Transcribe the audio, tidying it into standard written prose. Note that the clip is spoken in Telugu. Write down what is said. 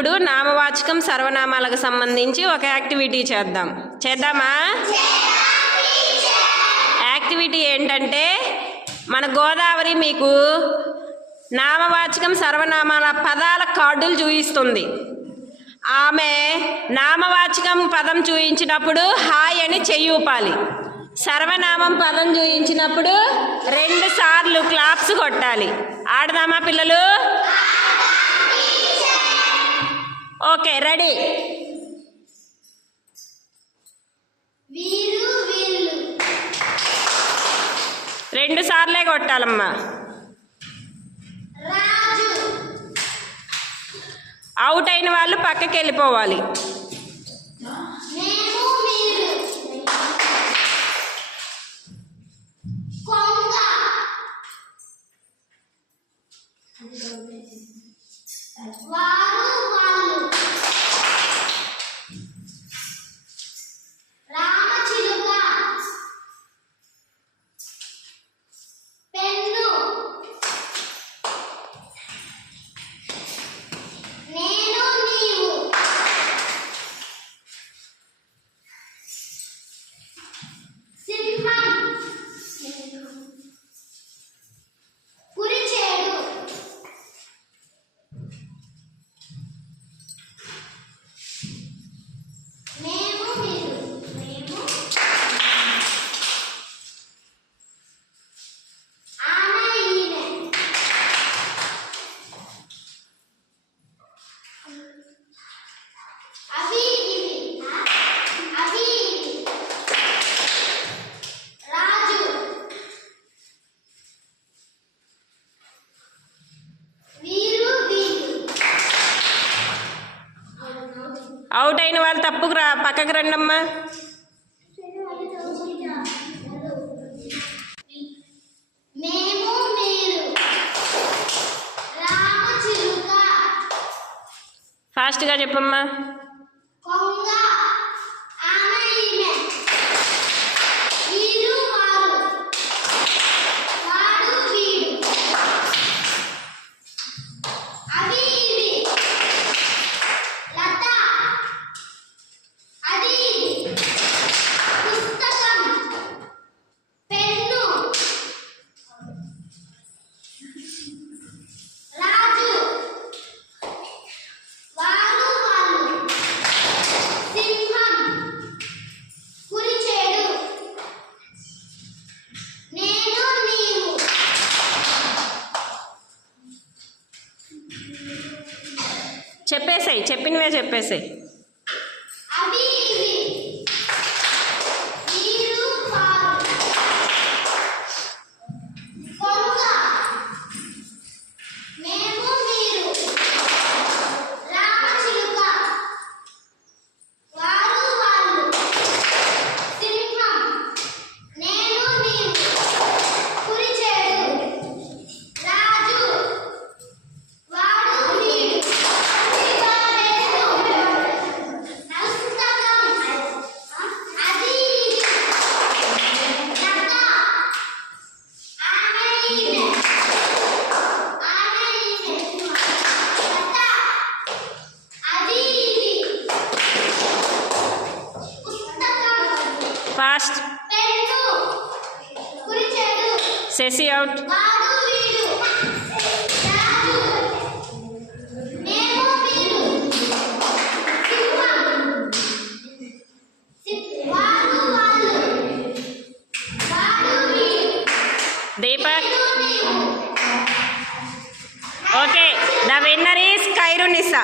ఇప్పుడు నామవాచకం సర్వనామాలకు సంబంధించి ఒక యాక్టివిటీ చేద్దామా? యాక్టివిటీ ఏంటంటే మన గోదావరి మీకు నామవాచకం సర్వనామాల పదాల కార్డులు చూపిస్తుంది. ఆమె నామవాచకం పదం చూయించినప్పుడు హాయ్ అని చెయ్యి ఊపాలి. సర్వనామం పదం చూయించినప్పుడు 2 సార్లు క్లాప్స్ కొట్టాలి. ఆడదామా పిల్లలు? Okay, ready. 2 సార్లే కొట్టాలమ్మా. అవుట్ అయిన వాళ్ళు పక్కకి వెళ్ళిపోవాలి. అవుట్ అయిన వాళ్ళు తప్పుకు పక్కకు రండమ్మా. ఫాస్ట్గా చెప్పమ్మా. చెప్పేసాయి, చెప్పినవే చెప్పేసాయి. Fast. Sashi out. Deepak. Okay, the winner is ఖైరునిసా.